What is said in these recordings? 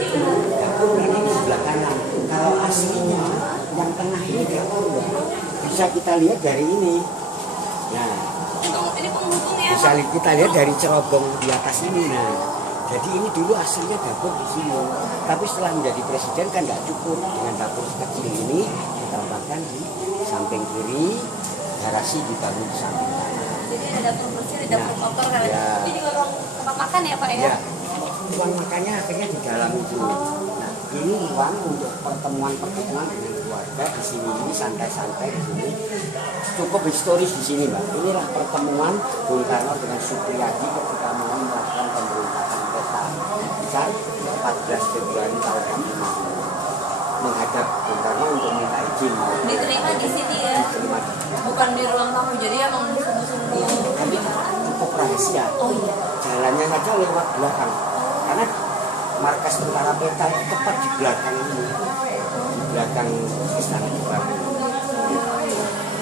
Dapur ini di sebelah kanan. Kalau aslinya yang tengah ini dapur ya. Bisa kita lihat dari ini. Nah, ini penghubung ya. bisa kita lihat dari cerobong di atas ini. Nah, jadi ini dulu aslinya dapur di sini. Tapi setelah menjadi presiden kan nggak cukup dengan dapur kecil ini ditambahkan di samping kiri, garasi dibangun di samping kanan. Jadi ada dapur bersih, ada dapur kotor kan. Ya. Ini juga ruang tempat makan ya Pak ya? Ya, ruang makannya akhirnya di dalam itu. Nah, ini ruang untuk pertemuan-pertemuan dengan keluarga di sini. Ini santai-santai di sini. Cukup historis di sini, Mbak. Inilah pertemuan Bung Karno dengan Supriyadi ketika mau melakukan pemberontakan kota besar 14 Februari tahun 1950. Menghadap Bung Karno untuk minta izin. Diterima di sini ya? Diterima. Bukan di ruang tamu, jadi emang sungguh-sungguh Kami cukup rahasia. Oh iya. Jalannya saja lewat belakang. Karena markas tentara peta itu tepat di belakang ini. Di belakang istana Bupati.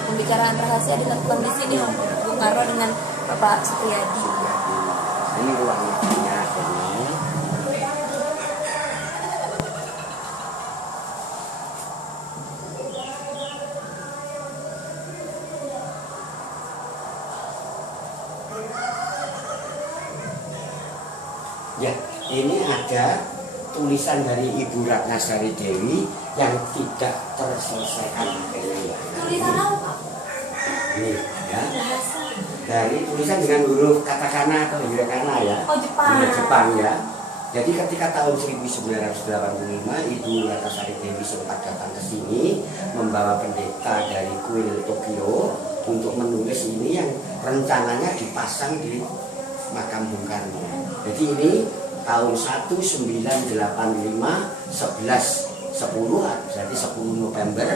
Pembicaraan rahasia dilakukan di sini Om Bung Karno dengan Bapak Supriyadi. Ini ruangnya ini. Ya, ini ada tulisan dari Ibu Ratnasari Dewi yang tidak terselesaikan akhirnya. Tulisan apa Pak? Ini ya. Bahasa. Dari tulisan dengan huruf katakana atau hiragana ya. Oh Jepang. Ini Jepang ya. Jadi ketika tahun 1985 Ibu Ratnasari Dewi sempat datang ke sini membawa pendeta dari kuil Tokyo untuk menulis ini yang rencananya dipasang di makam Bung Karno. Jadi ini tahun 1985 11 10 berarti 10 November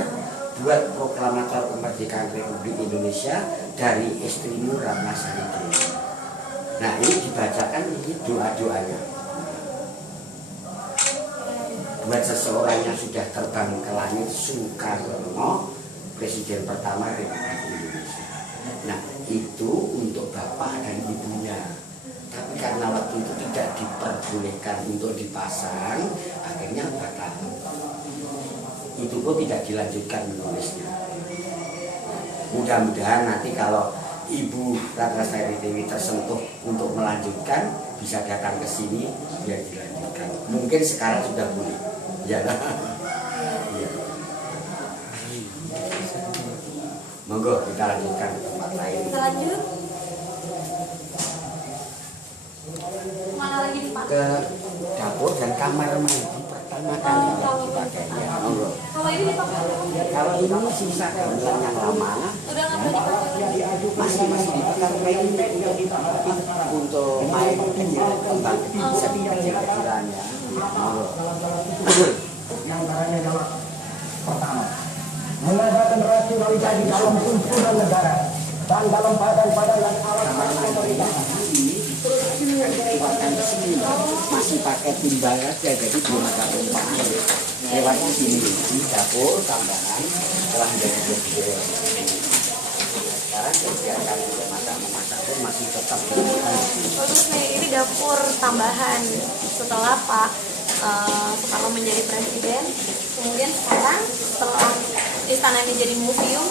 buat proklamator kemerdekaan Republik Indonesia dari istrimu Ratnasari Dewi. Nah ini dibacakan ini doa-doanya buat seseorang yang sudah terbang ke langit, Soekarno, Presiden pertama Republik Indonesia. Nah itu untuk bapak dan ibunya. Tapi karena waktu itu tidak diperbolehkan untuk dipasang, akhirnya batal. Itu pun tidak dilanjutkan menulisnya. Mudah-mudahan nanti kalau Ibu Ratnasari Dewi tersentuh untuk melanjutkan, bisa datang ke sini biar dilanjutkan. Mungkin sekarang sudah boleh. Ya. Ya. Monggo kita lanjutkan ke tempat lain. Kita lanjut. Mana lagi nih Pak? Ke dapur dan kamar mandi pertama kali yang dipakai. Ya, monggo. Kalau ini dipakai Kalau ini sisa gamelan yang lama, udah nggak mau dipakai. masih dipakai untuk main kembang kecil-kecilan ya. Monggo. Yang antaranya adalah pertama, menegakkan rasionalisasi dalam kumpulan negara dan dalam badan-badan dan alat pemerintahan. Bahkan di sini masih pakai timbal aja, jadi belum ada pompa air. Lewatnya sini di dapur tambahan telah menjadi dapur. Sekarang kegiatan untuk masak pun masih tetap dilakukan. Terus nih ini dapur tambahan setelah Pak Soekarno menjadi presiden. Kemudian sekarang setelah istana ini jadi museum,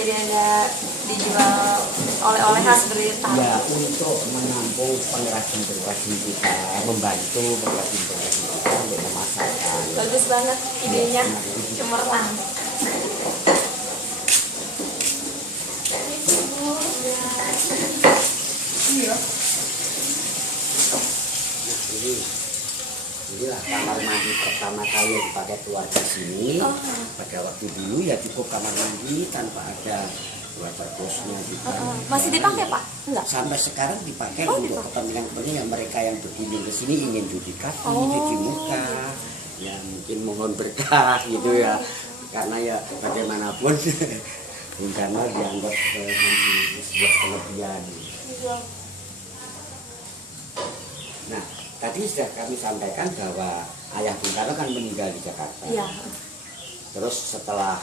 jadi ada dijual oleh-oleh khas Blitar. Ya, untuk menampung pengrajin-pengrajin kita, membantu pengrajin-pengrajin kita untuk memasarkan. Bagus banget idenya, cemerlang. Inilah kamar mandi pertama kali yang dipakai keluarga sini. Pada waktu dulu ya cukup kamar mandi tanpa ada water bosnya juga. Masih dipakai Pak? Enggak. Sampai sekarang dipakai untuk kepentingan-kepentingan yang mereka yang berkunjung ke sini ingin cuci kaki, Oh. cuci muka, ya mungkin mohon berkah gitu ya. Karena ya bagaimanapun Bung Karno dianggap sebuah kelebihan. Nah, tadi sudah kami sampaikan bahwa ayah Bung Karno kan meninggal di Jakarta. Iya. Terus setelah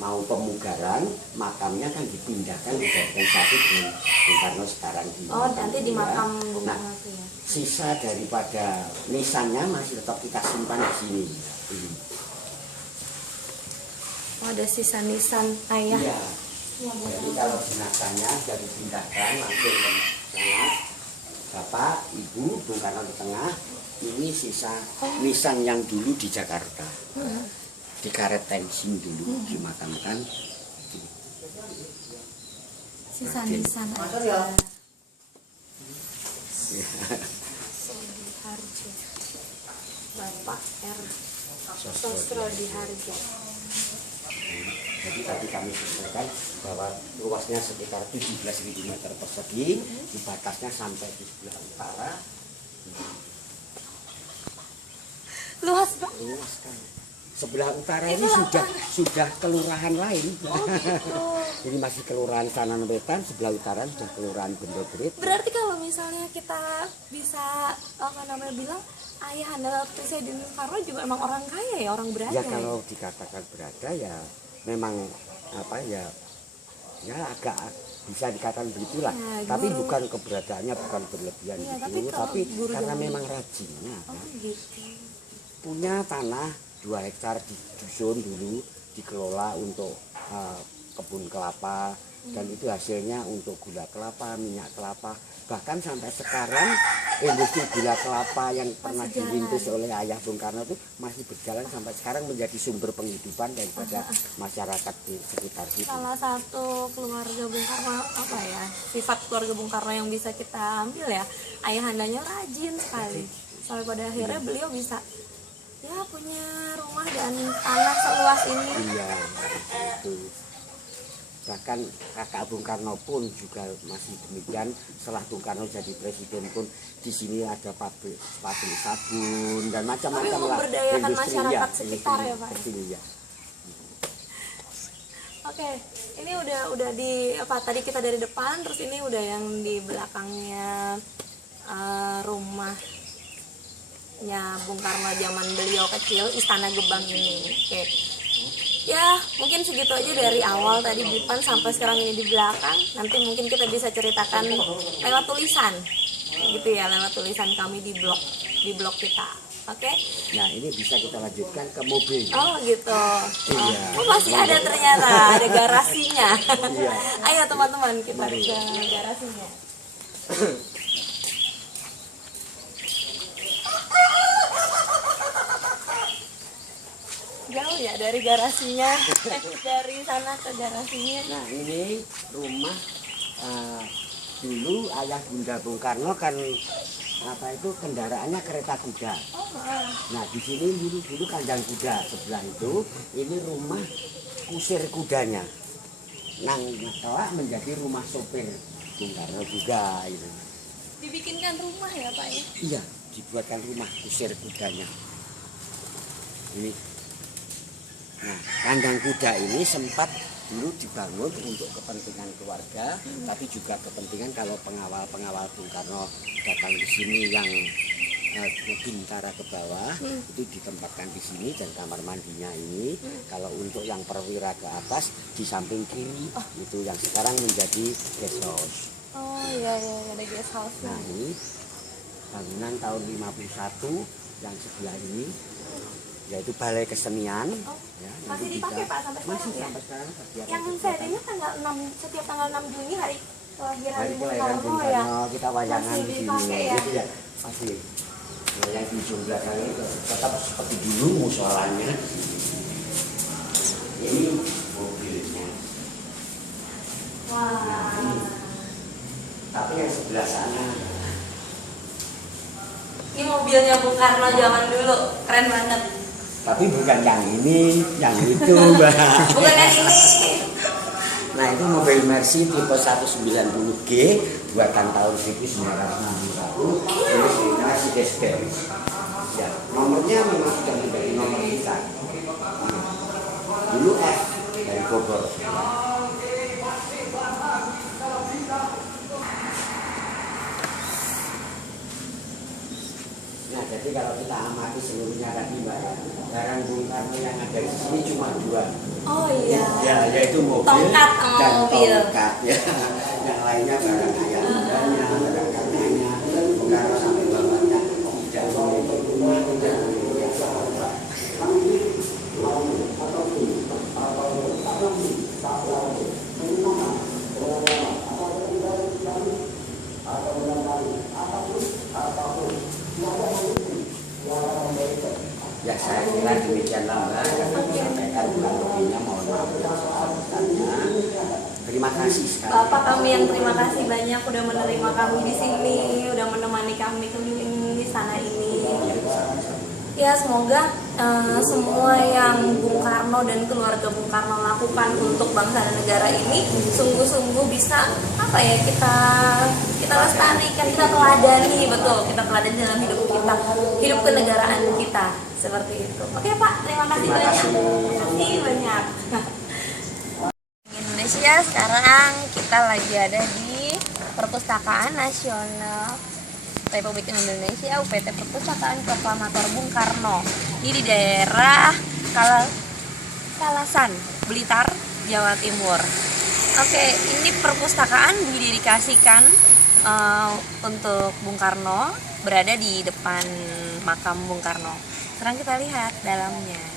mau pemugaran, makamnya kan dipindahkan dijadikan satu dengan Bung Karno sekarang di Oh, nanti di ya. makam Bung Nah, Karno ya. sisa daripada nisannya masih tetap kita simpan di sini. Oh, ada sisa nisan ayah. Iya. Jadi kalau jenazahnya sudah dipindahkan langsung ke sana, Bapak, Ibu, Bung Karno di tengah, ini sisa nisan yang dulu di Jakarta. Di karet tensin dulu dimakamkan. Sisa nisan aja. Sudiharjo. Bapak R. Sosro Diharjo. Jadi tadi kami sampaikan bahwa luasnya sekitar 17.000 meter persegi, di batasnya sampai di sebelah utara. Luas Pak. Luas kan. Sebelah utara Itu ini lapangan. sudah kelurahan lain. Oh gitu. Ini masih kelurahan Kanan Wetan, sebelah utara sudah kelurahan Bendogrit. Berarti kalau misalnya kita bisa bilang ayahanda Presiden Soekarno juga emang orang kaya ya, orang berada. Ya kalau dikatakan berada ya memang apa ya agak bisa dikatakan begitulah. Ya, tapi guru. bukan keberadaannya bukan berlebihan Ya, gitu, kalau tapi guru karena zaman- memang rajinnya Oh kan. gitu. Punya tanah 2 hektar di dusun dulu dikelola untuk kebun kelapa dan itu hasilnya untuk gula kelapa, minyak kelapa, bahkan sampai sekarang industri gula kelapa yang pernah Masih jalan. dirintis oleh ayah Bung Karno itu masih berjalan sampai sekarang menjadi sumber penghidupan daripada masyarakat di sekitar situ. Salah satu keluarga Bung Karno apa ya, sifat keluarga Bung Karno yang bisa kita ambil ya, ayahandanya rajin sekali sampai pada akhirnya beliau bisa ya punya rumah dan tanah seluas ini. Iya, itu. Bahkan kakak Bung Karno pun juga masih demikian. Setelah Bung Karno jadi presiden pun di sini ada pabrik sabun dan macam-macam Tapi lah. memberdayakan Industri, masyarakat ya, sekitar industri ya, Pak? kecil, ya. Oke, ini udah di apa tadi kita dari depan, terus ini udah yang di belakangnya rumahnya Bung Karno zaman beliau kecil, Istana Gebang ini. Oke. Ya, mungkin segitu aja dari awal tadi di depan sampai sekarang ini di belakang. Nanti mungkin kita bisa ceritakan lewat tulisan. Gitu ya, lewat tulisan kami di blog kita. Oke? Nah ini bisa kita lanjutkan ke mobil. Oh gitu. Iya. Oh masih ada ternyata, ada garasinya. Iya. Ayo teman-teman kita Mari. ke garasinya. Jauh ya dari garasinya, dari sana ke garasinya. Nah ini rumah dulu ayah Bunda Bung Karno kan apa itu kendaraannya kereta kuda. Oh, Nah di sini dulu kandang kuda, sebelah itu ini rumah kusir kudanya. Nang kelak menjadi rumah sopir Bung Karno juga itu. dibikinkan rumah ya Pak ya? Iya, dibuatkan rumah kusir kudanya. Ini. Nah, kandang kuda ini sempat dulu dibangun untuk kepentingan keluarga, tapi juga kepentingan kalau pengawal-pengawal Bung Karno datang di sini yang bintara ke bawah, itu ditempatkan di sini dan kamar mandinya ini. Kalau untuk yang perwira ke atas di samping kiri itu yang sekarang menjadi guest house. Oh iya ada guest house. Nah ini bangunan tahun 51 yang sebelah ini yaitu Balai Kesenian. Oh, Ya, masih nanti dipakai kita- Pak sampai sekarang masih ya? sampai sekarang kegiatan Yang seadanya tanggal 6, setiap tanggal 6 Juni hari kelahiran hari Bung kelahiran Bung Karno ya. Karno kita wayangan Masih di sini. dipakai ya? Itu ya masih. Nah, yang di ujung belakang itu tetap seperti dulu musolanya. Ini mobilnya. Wah. Tapi yang sebelah sana Ini mobilnya Bung Karno zaman dulu, keren banget. tapi bukan yang ini, yang itu, Mbak. Bukan yang ini. Nah itu mobil Mercy tipe 190G buatan tahun 1961. Ini Mercedes-Benz. Ya, nomornya memang sudah menjadi nomor kita. Dulu F dari Bogor. Nah jadi kalau kita amati seluruhnya tadi Mbak, barang Bung Karno yang ada di sini cuma 2. Oh iya. Ya, yaitu mobil Tongkat sama dan mobil. tongkat ya. Yang lainnya barang ayah bundanya, barang kakaknya, Bung Karno sampai bawa kira demikianlah Mbak yang kami sampaikan, kurang lebihnya mohon maaf yang sebesar-besarnya. Terima kasih sekali. Bapak kami yang terima kasih banyak udah menerima kami di sini, udah menemani kami keliling di sana ini. Ya semoga semua yang Bung Karno dan keluarga Bung Karno lakukan untuk bangsa dan negara ini sungguh-sungguh bisa apa ya kita lestarikan, kita teladani, betul, kita teladani dalam hidup kenegaraan kita seperti itu. Oke Pak, terima kasih banyak. Terima kasih banyak. Indonesia sekarang kita lagi ada di Perpustakaan Nasional Republik Indonesia, UPT Perpustakaan Proklamator Bung Karno. Ini di daerah Kalasan, Blitar, Jawa Timur. Oke, ini perpustakaan didedikasikan untuk Bung Karno, berada di depan makam Bung Karno. Sekarang kita lihat dalamnya.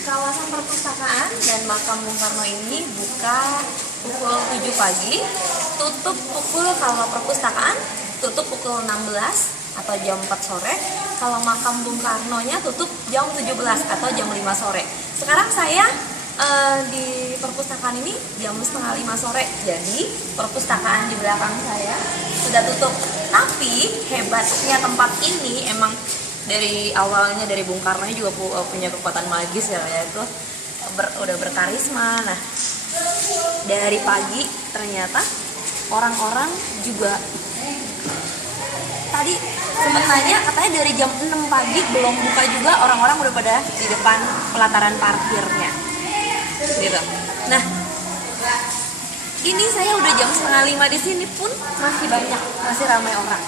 Kawasan perpustakaan dan makam Bung Karno ini buka pukul 7 pagi, tutup pukul, kalau perpustakaan tutup pukul 16 atau jam 4 sore. Kalau makam Bung Karno-nya tutup jam 17 atau jam 5 sore. Sekarang saya di perpustakaan ini jam setengah 5 sore. Jadi perpustakaan di belakang saya sudah tutup. Tapi hebatnya tempat ini emang dari awalnya dari Bung Karno juga punya kekuatan magis ya, yaitu udah berkarisma. Nah, dari pagi ternyata orang-orang juga tadi sempat nanya, katanya dari jam 6 pagi belum buka juga orang-orang udah pada di depan pelataran parkirnya gitu. Nah, ini saya udah jam setengah 5 di sini pun masih banyak, masih ramai orang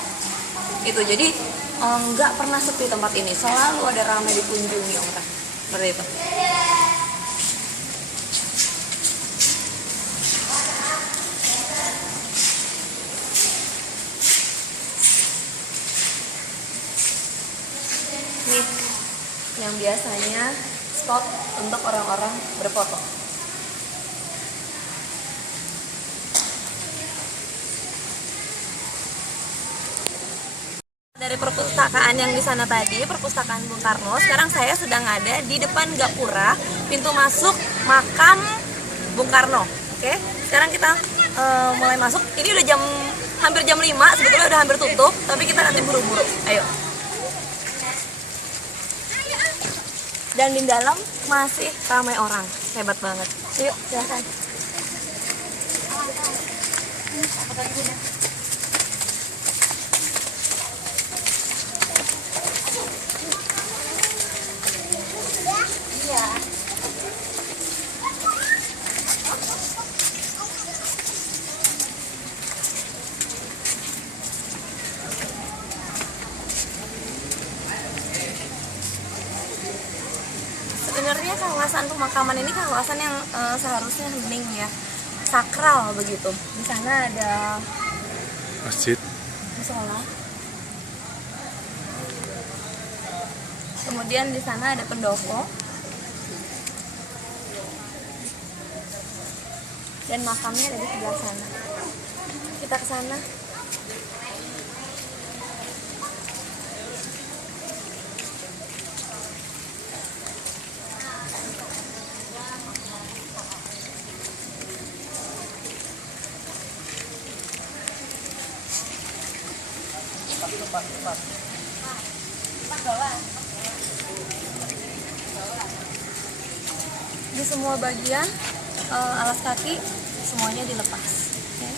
itu. Jadi nggak pernah sepi tempat ini, selalu ada ramai dikunjungi orang seperti itu. Nih yang biasanya spot untuk orang-orang berfoto. Dari perpustakaan yang di sana tadi, perpustakaan Bung Karno, sekarang saya sedang ada di depan gapura, pintu masuk makam Bung Karno. Oke, sekarang kita mulai masuk. Ini udah hampir jam 5, sebetulnya udah hampir tutup, tapi kita nanti buru-buru. Ayo. Dan di dalam masih ramai orang, hebat banget. Yuk, silakan. Sebenarnya kawasan pemakaman ini kawasan yang seharusnya hening ya, sakral begitu. Di sana ada masjid, musola, kemudian di sana ada pendopo, dan makamnya ada di sebelah sana. Kita ke sana. Di semua bagian alas kaki semuanya dilepas. Okay.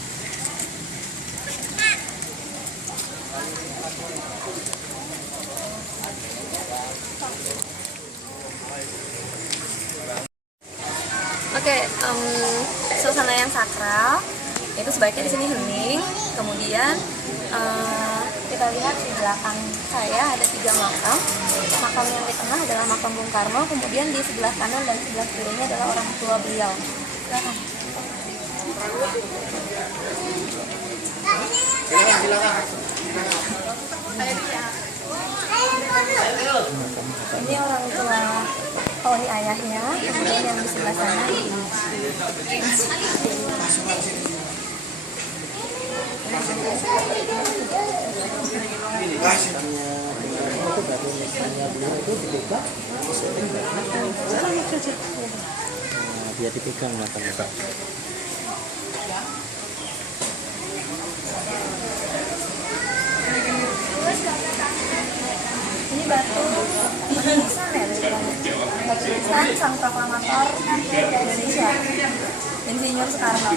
Oke, suasana yang sakral itu sebaiknya di sini hening. Kemudian kita lihat di belakang saya ada 3 makam. Makam yang di tengah adalah makam Bung Karno. Kemudian di sebelah kanan dan sebelah kirinya adalah orang tua beliau. Silakan. Ini orang tua, oh ini ayahnya, kemudian yang di sebelah sana. Dia dipegang matanya Pak. Ini batu nisan ya, batu nisan sang proklamator Indonesia, Insinyur Soekarno.